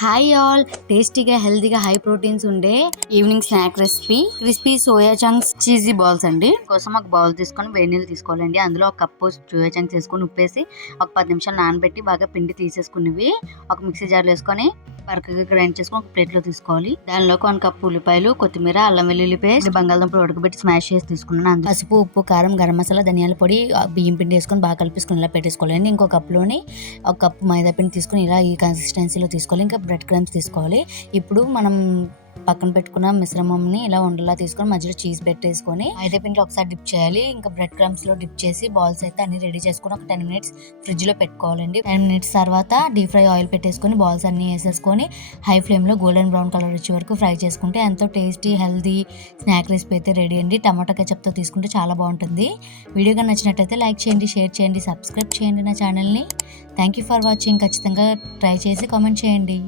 Hi all, టేస్టీగా హెల్తీగా high proteins ఉండే evening snack recipe crispy soya chunks cheesy balls అండి. కోసం ఒక బౌల్ తీసుకొని వేడి నీళ్ళు తీసుకోవాలండి. అందులో ఒక కప్పు సోయా చంక్స్ వేసుకొని ఉప్పేసి ఒక 10 నిమిషాలు నానబెట్టి బాగా పిండి తీసేసుకునేవి ఒక మిక్సీ జార్లో వేసుకొని బరకగా గ్రైండ్ చేసుకొని ఒక ప్లేట్ లో తీసుకోవాలి. దానిలోకి 1 కప్పు ఉల్లిపాయలు, కొత్తిమీర, అల్లం వెల్లుల్లి పేస్ట్, బంగాళదుంపలు ఉడకబెట్టి స్మాష్ చేసి తీసుకున్నాను. పసుపు, ఉప్పు, కారం, గరం మసాలా, ధనియాల పొడి, బియ్యం పిండి వేసుకొని బాగా కలిపేసుకుని ఇలా పెట్టేసుకోవాలండి. ఇంకో కప్లోని ఒక కప్పు మైదా పిండి తీసుకుని ఇలా ఈ కన్సిస్టెన్సీలో తీసుకోవాలి. ఇంకా బ్రెడ్ క్రమ్స్ తీసుకోవాలి. ఇప్పుడు మనం పక్కన పెట్టుకున్న మిశ్రమంని ఇలా ఉండలా తీసుకొని మధ్యలో చీజ్ పెట్టేసుకొని మైదా పిండిలో ఒకసారి డిప్ చేయాలి. ఇంకా బ్రెడ్ క్రమ్స్ లో డిప్ చేసి బాల్స్ అయితే అన్ని రెడీ చేసుకొని ఒక 10 మినిట్స్ ఫ్రిడ్జ్ లో పెట్టుకోవాలండి. 10 మినిట్స్ తర్వాత డీప్ ఫ్రై ఆయిల్ పెట్టేసుకొని బాల్స్ అన్ని వేసేసుకొని హై ఫ్లేమ్ లో గోల్డెన్ బ్రౌన్ కలర్ వచ్చే వరకు ఫ్రై చేసుకుంటే ఎంతో టేస్టీ హెల్దీ స్నాక్ రెసిపీ అయితే రెడీ అండి. టమాటా కెచప్ తో తీసుకుంటే చాలా బాగుంటుంది. వీడియోగా నచ్చినట్టయితే లైక్ చేయండి, షేర్ చేయండి, సబ్స్క్రైబ్ చేయండి నా ఛానల్ని. Thank you for watching. ఖచ్చితంగా ట్రై చేసి కామెంట్ చేయండి.